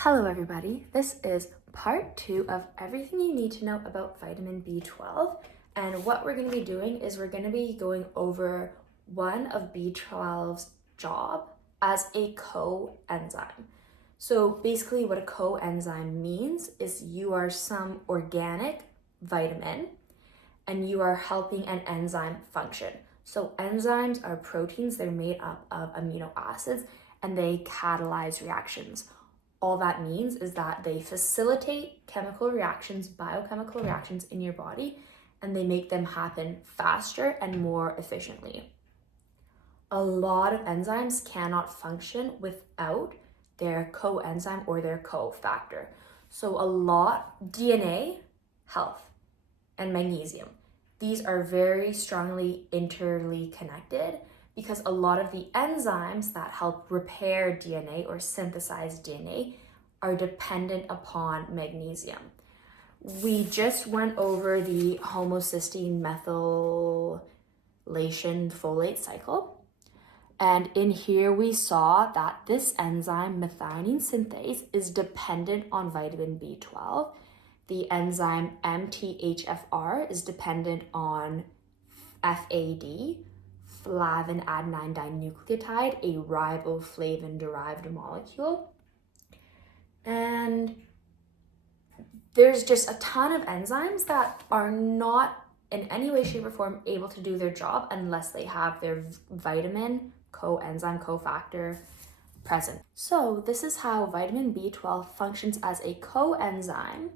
Hello everybody, this is part 2 of everything you need to know about vitamin B12, and what we're going to be doing is we're going to be going over one of B12's job as a coenzyme. So basically what a coenzyme means is you are some organic vitamin and you are helping an enzyme function. So enzymes are proteins, they're made up of amino acids and they catalyze reactions. All that means is that they facilitate chemical reactions, biochemical reactions in your body, and they make them happen faster and more efficiently. A lot of enzymes cannot function without their coenzyme or their cofactor. So DNA, health, and magnesium. These are very strongly interly connected because a lot of the enzymes that help repair DNA or synthesize DNA are dependent upon magnesium. We just went over the homocysteine methylation folate cycle. And in here we saw that this enzyme, methionine synthase, is dependent on vitamin B12. The enzyme MTHFR is dependent on FAD, flavin adenine dinucleotide, a riboflavin-derived molecule. And there's just a ton of enzymes that are not in any way, shape, or form able to do their job unless they have their vitamin, coenzyme, cofactor present. So this is how vitamin B12 functions as a coenzyme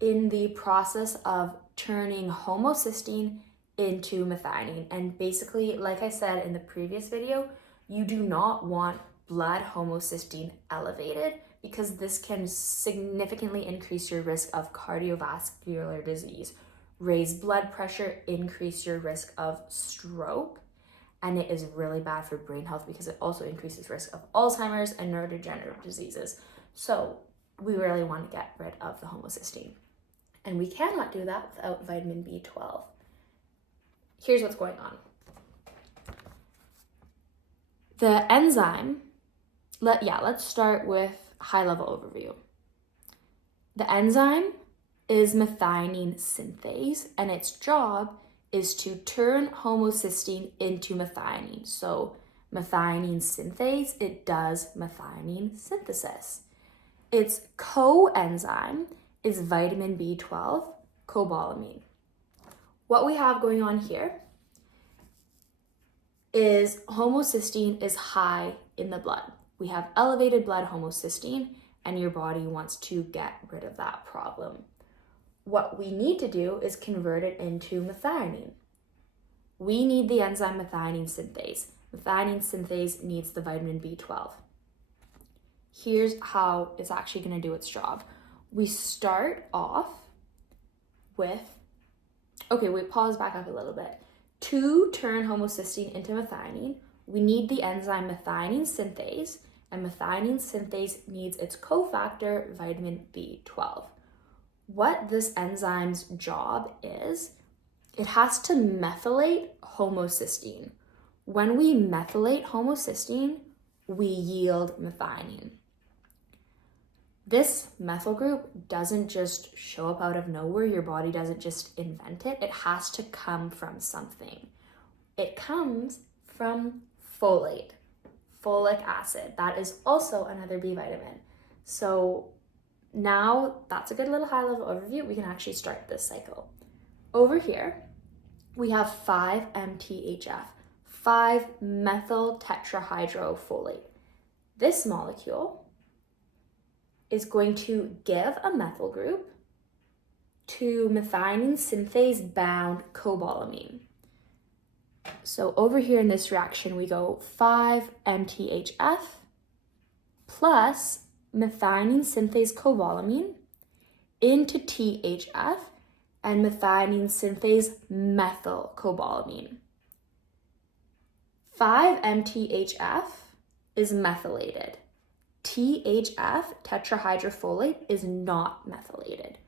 in the process of turning homocysteine into methionine. And basically, like I said in the previous video, you do not want blood homocysteine elevated because this can significantly increase your risk of cardiovascular disease, raise blood pressure, increase your risk of stroke, and it is really bad for brain health because it also increases risk of Alzheimer's and neurodegenerative diseases. So we really want to get rid of the homocysteine. And we cannot do that without vitamin B12. Here's what's going on. The enzyme, let's start with high-level overview. The enzyme is methionine synthase, and its job is to turn homocysteine into methionine. So methionine synthase, it does methionine synthesis. Its coenzyme is vitamin B12, cobalamin. What we have going on here is homocysteine is high in the blood. We have elevated blood homocysteine, and your body wants to get rid of that problem. What we need to do is convert it into methionine. We need the enzyme methionine synthase. Methionine synthase needs the vitamin B12. Here's how it's actually going to do its job. We start off with, pause back up a little bit. To turn homocysteine into methionine, we need the enzyme methionine synthase, and methionine synthase needs its cofactor, vitamin B12. What this enzyme's job is, it has to methylate homocysteine. When we methylate homocysteine, we yield methionine. This methyl group doesn't just show up out of nowhere. Your body doesn't just invent it. It has to come from something. It comes from folate, folic acid. That is also another B vitamin. So now that's a good little high-level overview. We can actually start this cycle. Over here, we have 5-MTHF, 5-methyl tetrahydrofolate. This molecule is going to give a methyl group to methionine synthase bound cobalamin. So over here in this reaction, we go 5-MTHF plus methionine synthase cobalamin into THF and methionine synthase methyl cobalamin. 5-MTHF is methylated. THF, tetrahydrofolate, is not methylated.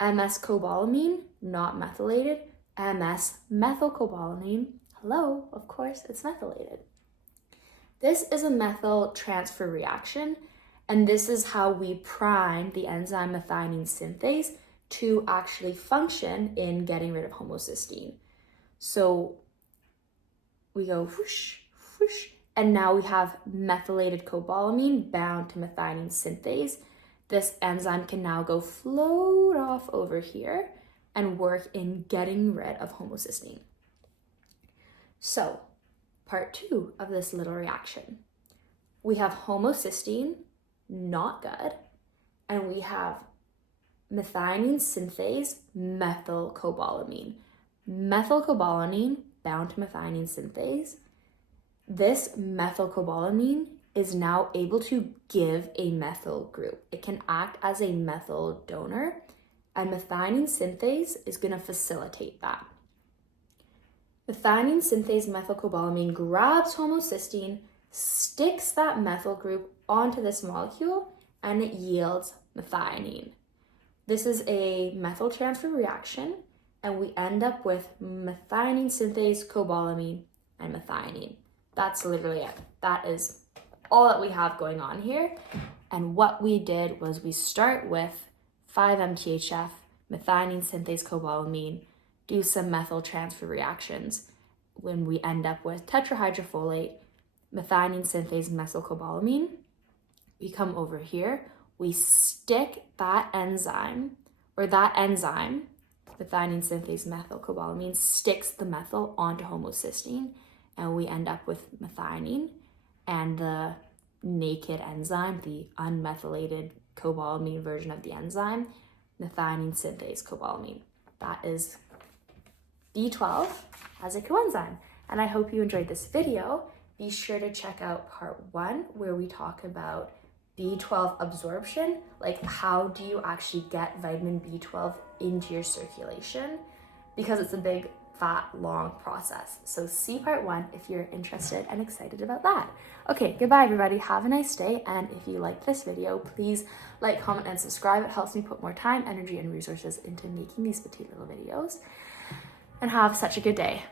MS-cobalamin, not methylated. MS-methylcobalamin, hello, of course, it's methylated. This is a methyl transfer reaction, And this is how we prime the enzyme methionine synthase to actually function in getting rid of homocysteine. So we go whoosh, whoosh, and now we have methylated cobalamin bound to methionine synthase. This enzyme can now go float off over here and work in getting rid of homocysteine. So, part 2 of this little reaction. We have homocysteine, not good, and we have methionine synthase methylcobalamin. Methylcobalamin bound to methionine synthase. This methylcobalamin is now able to give a methyl group. It can act as a methyl donor, and methionine synthase is going to facilitate that. Methionine synthase methylcobalamin grabs homocysteine, sticks that methyl group onto this molecule, and it yields methionine. This is a methyl transfer reaction, and we end up with methionine synthase, cobalamin, and methionine. That's literally it. That is all that we have going on here. And what we did was we start with 5-MTHF, methionine synthase, cobalamin, do some methyl transfer reactions. When we end up with tetrahydrofolate, methionine synthase, methylcobalamin, we come over here, we stick that enzyme, methionine synthase methylcobalamin sticks the methyl onto homocysteine, and we end up with methionine, and the naked enzyme, the unmethylated cobalamin version of the enzyme, methionine synthase cobalamin. That is B12 as a coenzyme. And I hope you enjoyed this video. Be sure to check out part 1 where we talk about B12 absorption, like how do you actually get vitamin B12 into your circulation, because it's a big, fat, long process. So see part 1 if you're interested and excited about that. Okay, goodbye everybody. Have a nice day. And if you like this video, please like, comment, and subscribe. It helps me put more time, energy, and resources into making these petite little videos. And have such a good day.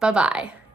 Bye-bye.